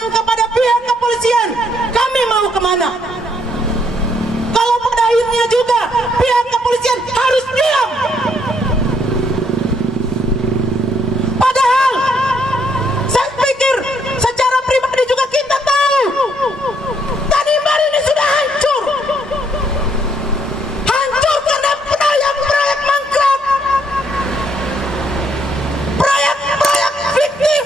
dan kepada pihak kepolisian, kami mau kemana? Kalau pada akhirnya juga pihak kepolisian harus diam. Padahal saya pikir secara pribadi juga kita tahu Tanimbar ini sudah hancur. Hancur karena proyek-proyek mangkrak, proyek-proyek fiktif,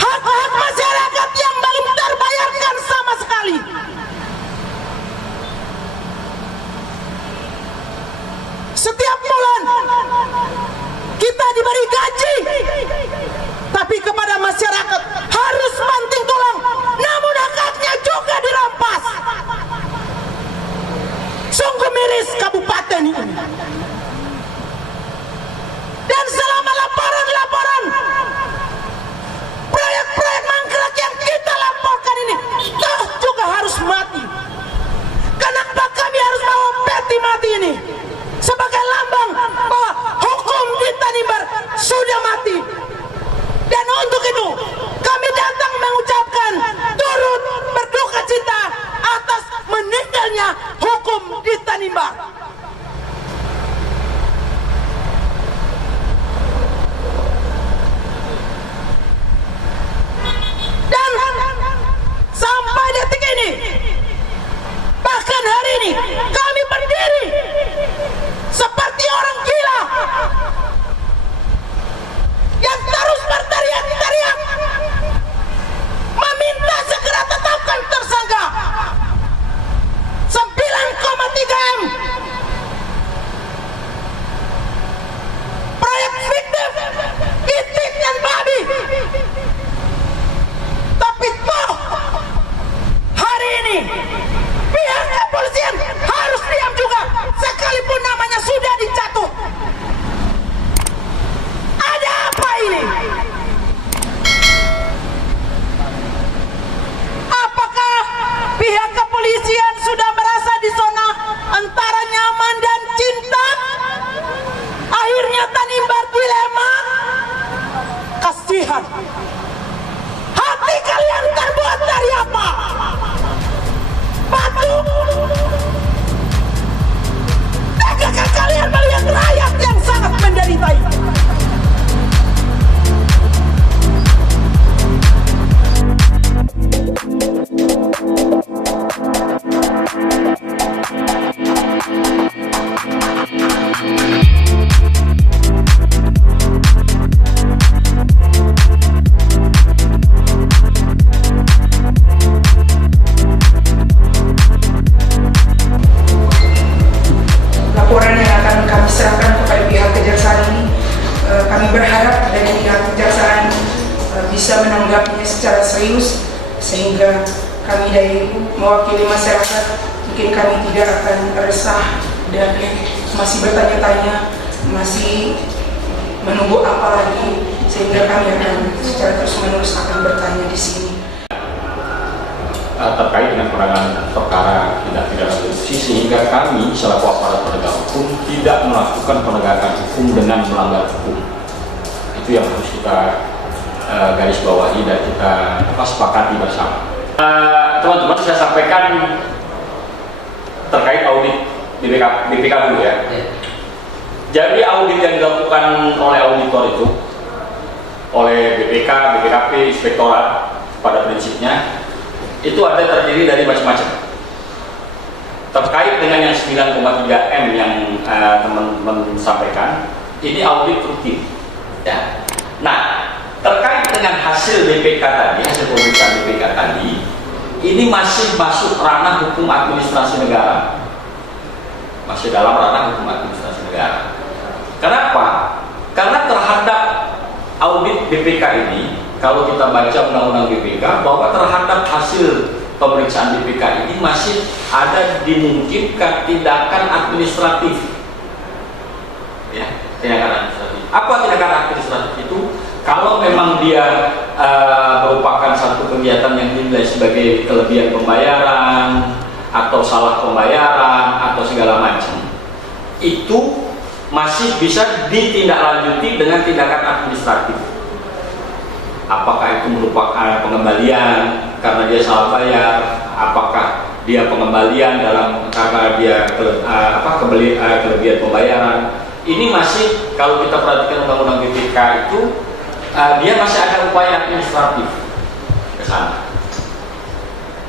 hak-hak masyarakat yang belum terbayarkan sama sekali. Setiap bulan kita diberi gaji, tapi kepada masyarakat harus banting tulang, namun hak-haknya juga dirampas. Sungguh miris kabupaten ini. Dan selama laporan-laporan proyek-proyek mangkrak yang kita laporkan ini toh juga harus mati. Kenapa kami harus bawa peti mati ini sebagai lambang bahwa hukum di Tanimbar sudah mati? Dan untuk itu kami datang mengucapkan turut berduka cita atas meninggalnya hukum di Tanimbar. Dan sampai detik ini, bahkan hari ini, kami berdiri seperti orang gila yang terus berteriak-teriak meminta segera tetapkan tersangka 9,3 M proyek fiktif itik dan babi. Tapi toh hari ini pihak kepolisian harus diam juga sekalipun namanya sudah dicatut. Ada apa ini? Apakah pihak kepolisian sudah merasa di zona antara nyaman dan cinta? Akhirnya Tanimbar dilema. Kasihan. Hati kalian terbuat dari apa? Batu? Tegakah kalian melihat rakyat yang sangat menderita ini? Laporan yang akan kami serahkan kepada pihak kejaksaan ini, kami berharap dari pihak kejaksaan bisa menanggapinya secara serius, sehingga kami dari mewakili masyarakat mungkin kami tidak akan resah dan masih bertanya-tanya, masih menunggu apa lagi, sehingga kami akan secara terus-menerus akan bertanya di sini. Terkait dengan penanganan perkara tindak pidana korupsi, sehingga kami selaku aparat penegak hukum tidak melakukan penegakan hukum dengan melanggar hukum. Itu yang harus kita garis bawahi dan kita sepakati bersama. Teman-teman, saya sampaikan terkait audit BPK dulu ya. Jadi audit yang dilakukan oleh auditor itu oleh BPK, BPKP, Inspektorat pada prinsipnya itu ada terdiri dari macam-macam. Terkait dengan yang 9,3 M yang teman-teman sampaikan, ini audit rutin. Ya. Nah, terkait dengan hasil BPK tadi, hasil pemeriksaan BPK tadi, ini masih masuk ranah hukum administrasi negara. Masih dalam ranah hukum administrasi negara. Kenapa? Karena terhadap audit BPK ini, kalau kita baca undang-undang BPK, bahwa terhadap hasil pemeriksaan BPK ini masih ada dimungkinkan tindakan administratif. Ya, tindakan administratif. Apa tindakan administratif itu? Kalau memang dia merupakan satu kegiatan yang dinilai sebagai kelebihan pembayaran atau salah pembayaran atau segala macam, itu masih bisa ditindaklanjuti dengan tindakan administratif. apakah itu merupakan pengembalian karena dia salah bayar, apakah dia pengembalian karena dia kelebihan pembayaran. Ini masih, kalau kita perhatikan undang-undang BPK itu dia masih ada upaya administratif ke sana.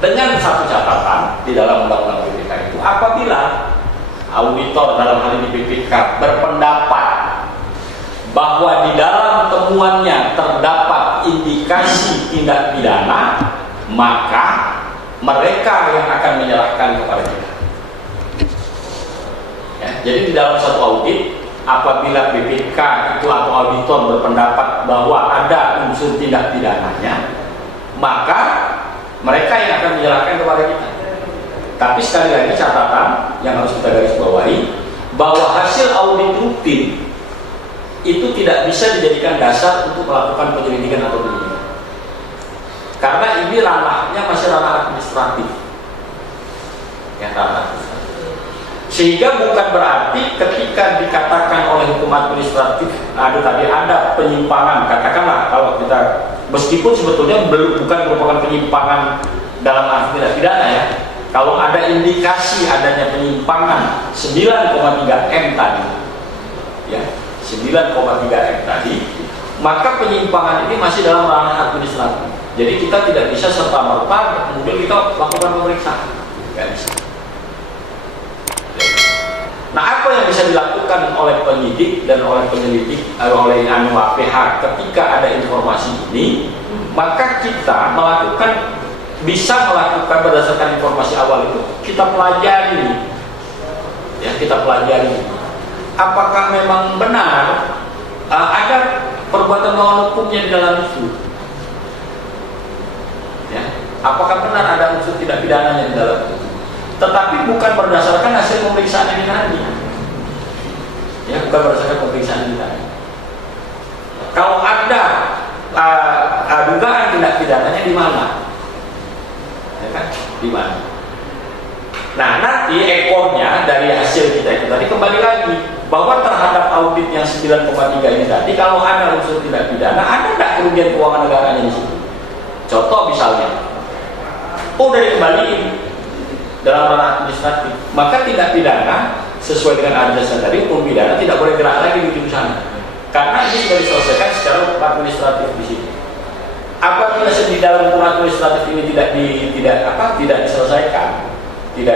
Dengan satu catatan di dalam undang-undang BPK itu, apabila auditor dalam hal ini BPK berpendapat bahwa di dalam temuannya terdapat indikasi tindak pidana, maka mereka yang akan menyerahkan kepada kita. Ya, jadi di dalam satu audit, apabila BPK itu atau auditor berpendapat bahwa ada unsur tindak pidananya, maka mereka yang akan menyerahkan kepada kita. Tapi sekali lagi catatan yang harus kita garis bawahi, bahwa hasil audit rutin itu tidak bisa dijadikan dasar untuk melakukan penyelidikan atau penyidikan, karena ini ranahnya masih ranah administratif, ya, ranah administratif. Sehingga bukan berarti ketika dikatakan oleh hukum administratif ada penyimpangan, katakanlah kalau kita, meskipun sebetulnya bukan merupakan penyimpangan dalam arti tidak pidana ya, kalau ada indikasi adanya penyimpangan 9,3 M tadi, ya 9,3 M tadi, maka penyimpangan ini masih dalam ranah administratif. Jadi kita tidak bisa serta-merta kemudian kita lakukan pemeriksaan, nggak bisa. Nah, apa yang bisa dilakukan oleh penyidik dan oleh penyelidik, oleh APH ketika ada informasi ini, maka kita bisa melakukan berdasarkan informasi awal itu, kita pelajari, ya, kita pelajari apakah memang benar ada perbuatan melawan hukumnya di dalam itu, ya, apakah benar ada unsur tidak pidananya di dalam itu. Tetapi bukan berdasarkan hasil pemeriksaan ini tadi, ya, bukan berdasarkan pemeriksaan ini tadi. Kalau ada dugaan tindak pidananya di mana, ya kan? Di mana? Nah, nanti ekornya dari hasil kita itu tadi kembali lagi bahwa terhadap audit yang 9,3 ini tadi, kalau ada unsur tidak pidana, ada nggak kerugian keuangan negaranya di situ? Contoh misalnya, udah dikembaliin dalam ranah administratif, maka tindak pidana sesuai dengan azas tadi, hukum pidana tidak boleh gerak lagi di ujung sana, karena ini sudah diselesaikan secara hukum administratif di sini. Apabila di dalam hukum administratif ini tidak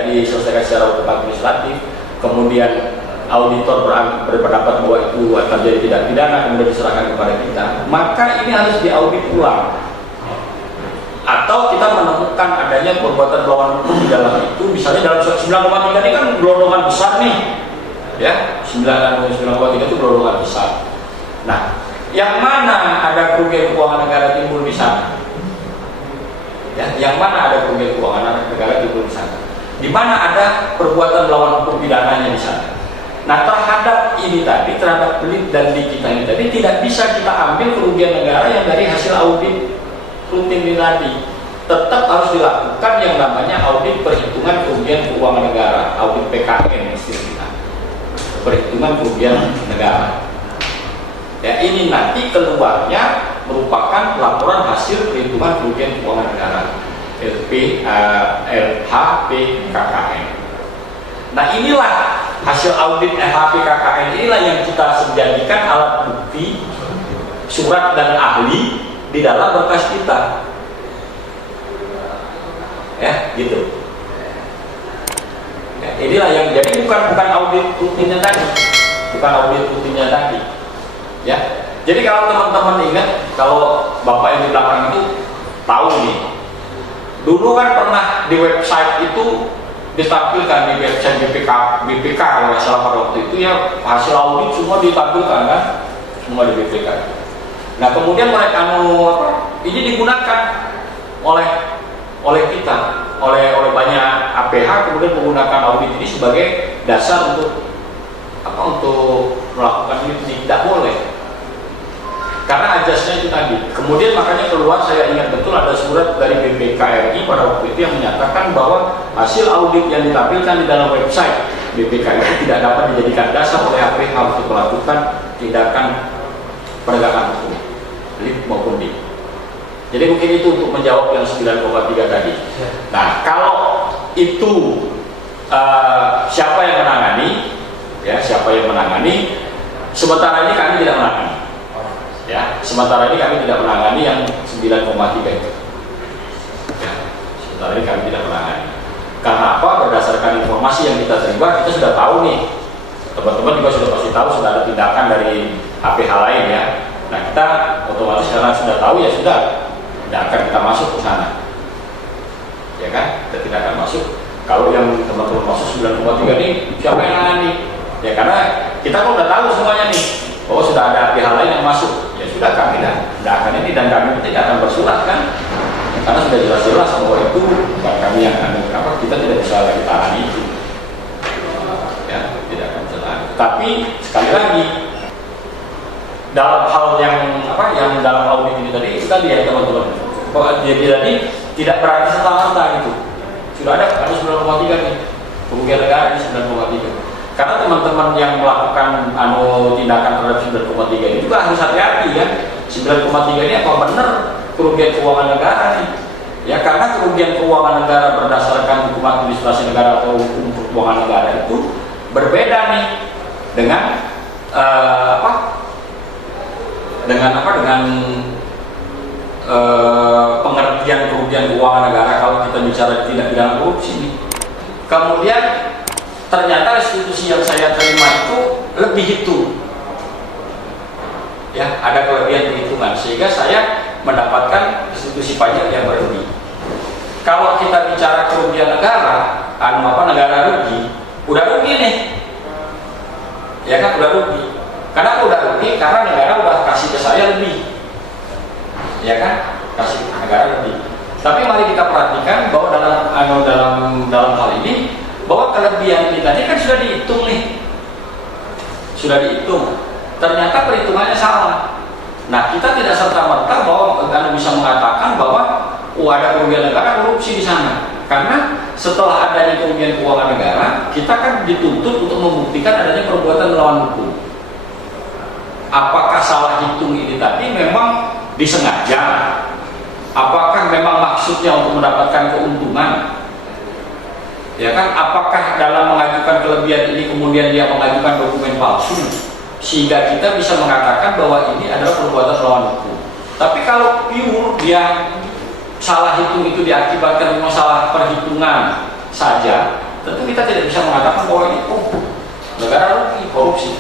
diselesaikan secara hukum administratif, kemudian auditor berpendapat bahwa itu terjadi tidak pidana, kemudian diserahkan kepada kita, maka ini harus diaudit ulang. Atau kita menemukan adanya perbuatan melawan hukum di dalam itu, misalnya dalam 9,3 ini kan gelondongan besar nih, ya, 9,3 itu gelondongan besar. Nah, yang mana ada kerugian keuangan negara timbul di sana? Ya, yang mana ada kerugian keuangan negara timbul di sana? Di mana ada perbuatan melawan hukum pidananya di sana? Nah, terhadap ini tadi, terhadap pelit dan di kita ini tadi, tidak bisa kita ambil kerugian negara yang dari hasil audit rutin ini tadi. Tetap harus dilakukan yang namanya audit perhitungan kerugian keuangan negara, audit PKN istilah kita, perhitungan kerugian negara. Ya, ini nanti keluarnya merupakan laporan hasil perhitungan kerugian keuangan negara, LHPKKN. Nah, inilah hasil audit LHPKKN, inilah yang kita jadikan alat bukti surat dan ahli di dalam berkas kita, ya, gitu. Ya, inilah yang jadi bukan audit rutinnya tadi, ya. Jadi kalau teman-teman ingat, kalau bapak yang di belakang itu tahu nih, dulu kan pernah di website itu ditampilkan, di website BPK kalau nggak salah pada waktu itu ya, hasil audit semua ditampilkan kan, semua di BPK. Nah, kemudian ini digunakan oleh kita, oleh banyak APH, kemudian menggunakan audit ini sebagai dasar untuk melakukan ini. Tidak boleh, karena ajasnya itu tadi. Kemudian makanya keluar, saya ingat betul ada surat dari BPK RI pada waktu itu yang menyatakan bahwa hasil audit yang ditampilkan di dalam website BPK itu tidak dapat dijadikan dasar oleh APH untuk melakukan tindakan penegakan hukum, LIP maupun DIP. Jadi mungkin itu untuk menjawab yang 9,3 tadi. Nah, kalau itu siapa yang menangani? Ya, siapa yang menangani? Sementara ini kami tidak menangani. Ya, sementara ini kami tidak menangani yang 9,3 itu. Ya, sementara ini kami tidak menangani. Karena apa? Berdasarkan informasi yang kita terima, kita sudah tahu nih. Teman-teman juga sudah pasti tahu sudah ada tindakan dari HPH lain ya. Nah, kita otomatis karena sudah tahu ya sudah, tidak akan kita masuk ke sana. Ya kan? Kita tidak akan masuk. Kalau yang teman-teman masuk 9,3 ini siapa yang nangani? Ya karena kita kan udah tahu semuanya nih bahwa sudah ada pihak lain yang masuk. Ya sudah, kami tidak akan ini dan kami tidak akan bersurat kan? Karena sudah jelas-jelas bahwa itu bukan kami yang akan kita tidak bisa lagi tahan itu. Ya, tidak akan jalan. Tapi sekali lagi dalam hal yang yang dalam audit ini tadi kita lihat teman-teman bahwa dia tadi tidak berarti serta-merta gitu. Sudah ada 9,3 nih kerugian negara di 9,3. Karena teman-teman yang melakukan tindakan terhadap 9,3 ini juga harus hati-hati ya. 9,3 ini apa benar kerugian keuangan negara nih? Ya karena kerugian keuangan negara berdasarkan hukum administrasi negara atau hukum keuangan negara itu berbeda nih dengan pengertian kerugian keuangan negara kalau kita bicara tindak pidana korupsi nih. Kemudian ternyata restitusi yang saya terima itu lebih itu, ya ada kelebihan perhitungan sehingga saya mendapatkan restitusi pajak yang berlebih. Kalau kita bicara kerugian negara, negara rugi, udah rugi nih, ya kan udah rugi. Karena udah rugi karena negara udah kasih ke saya lebih, ya kan kasih negara lebih. Tapi mari kita perhatikan bahwa dalam hal ini bahwa kelebihan kita ini kan sudah dihitung nih, sudah dihitung. Ternyata perhitungannya salah. Nah kita tidak serta-merta bahwa Anda bisa mengatakan bahwa ada kerugian negara korupsi di sana. Karena setelah adanya kerugian keuangan negara, kita kan dituntut untuk membuktikan adanya perbuatan melawan hukum. Apakah salah hitung ini tadi memang disengaja? Apakah memang maksudnya untuk mendapatkan keuntungan? Ya kan, apakah dalam mengajukan kelebihan ini kemudian dia mengajukan dokumen palsu sehingga kita bisa mengatakan bahwa ini adalah perbuatan melawan hukum. Tapi kalau pure dia salah hitung itu diakibatkan masalah perhitungan saja, tentu kita tidak bisa mengatakan bahwa ini negara rugi korupsi.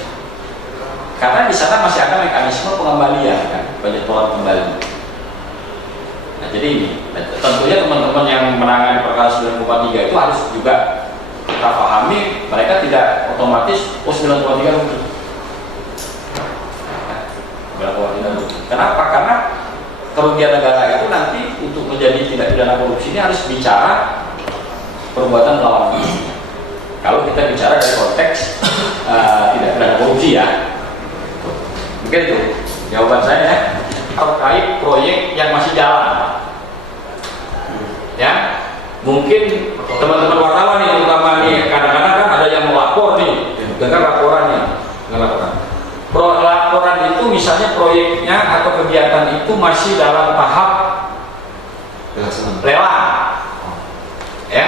Karena di sana masih ada mekanisme pengembalian kan, penyetoran kembali. Nah, jadi ini tentunya teman-teman yang menangani perkara 9,3 itu harus juga kita pahami mereka tidak otomatis 9,3 rugi. Kenapa? Karena kerugian negara itu nanti untuk menjadi tindak pidana korupsi ini harus bicara perbuatan melawan hukum. Kalau kita bicara dari konteks tidak pidana korupsi ya. Mungkin itu jawaban saya ya. Terkait proyek yang masih jalan, ya mungkin teman-teman wartawan nih terutama nih kadang-kadang kan ada yang melapor nih dengan laporannya, laporan itu misalnya proyeknya atau kegiatan itu masih dalam tahap lelang, ya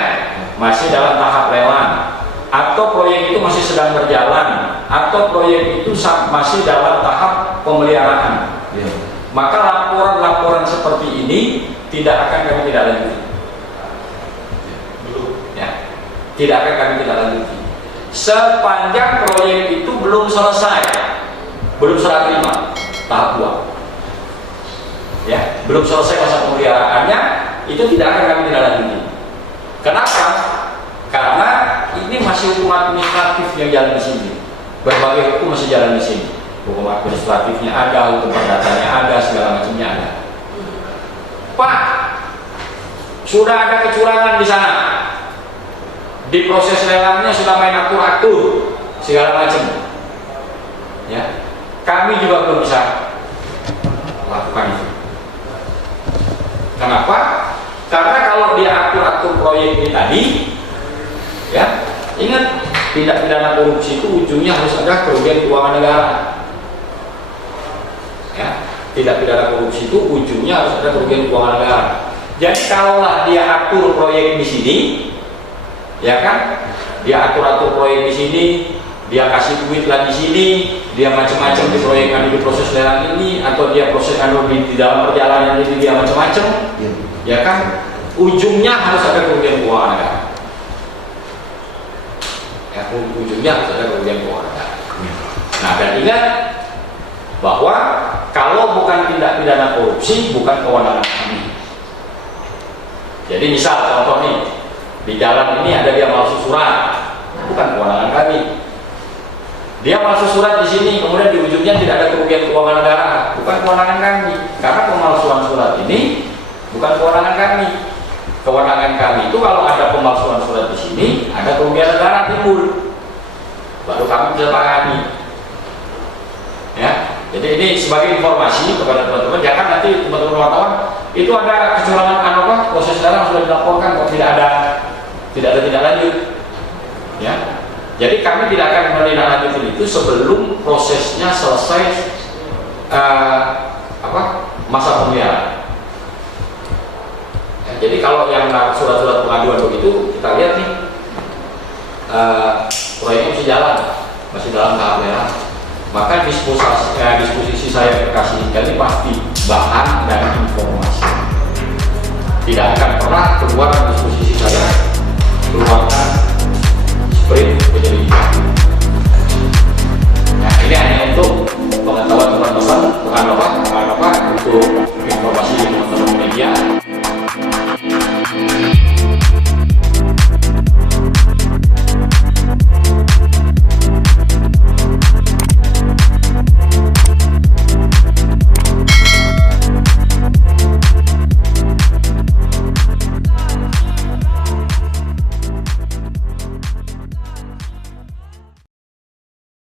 masih dalam tahap lelang, atau proyek itu masih sedang berjalan, atau proyek itu masih dalam tahap pemeliharaan. Maka laporan-laporan seperti ini tidak akan kami tidak lanjuti. Ya, tidak akan kami tidak lanjuti. Sepanjang proyek itu belum selesai, belum serah terima tahap 2. Ya, belum selesai masa pemeliharaannya, itu tidak akan kami tidak lanjuti. Kenapa? Karena ini masih hukum administratif yang jalan di sini. Berbagai hukum masih jalan di sini. Hukum administratifnya ada, hukum perdatanya ada, segala macamnya ada. Pak, sudah ada kecurangan di sana. Di proses lelangnya sudah main atur-atur, segala macam. Ya, kami juga belum bisa melakukan itu. Kenapa? Karena kalau dia atur-atur proyek ini tadi, ya, ingat tindak pidana korupsi itu ujungnya harus ada kerugian keuangan negara. Ya, tindak pidana korupsi itu ujungnya ujungnya harus ada kerugian keuangan negara. Jadi kalaulah dia atur proyek di sini, ya kan, dia atur proyek di sini, dia kasih duit lagi di sini, dia macam-macam di proyek di proses lelang ini, atau dia proses di dalam perjalanan ini dia macam-macam, ya kan, ujungnya harus ada kerugian keuangan negara. Ya, ujungnya harus ada kerugian keuangan negara. Nah, dan ingat bahwa kalau bukan tindak pidana korupsi, bukan kewenangan kami. Jadi misal contoh nih, di jalan ini ada dia palsu surat, bukan kewenangan kami. Dia palsu surat di sini, kemudian di ujungnya tidak ada kerugian keuangan negara, bukan kewenangan kami. Karena pemalsuan surat ini bukan kewenangan kami. Kewenangan kami itu kalau ada pemalsuan surat di sini, ada kerugian negara timbul, baru kami bisa tangani. Ya, jadi ini sebagai informasi kepada teman-teman, jangan nanti teman-teman wartawan itu ada kecurangan proses lelang sudah dilaporkan kok tidak ada tindak lanjut. Ya, jadi kami tidak akan menindaklanjuti itu sebelum prosesnya selesai masa pemeliharaan. Ya, jadi kalau yang surat-surat pengaduan begitu kita lihat nih proyeknya masih jalan, masih dalam tahap lelang. Maka disposisi saya kasih ini pasti bahan dan informasi. Tidak akan pernah keluar disposisi saya keluarkan sprint penyelidikan.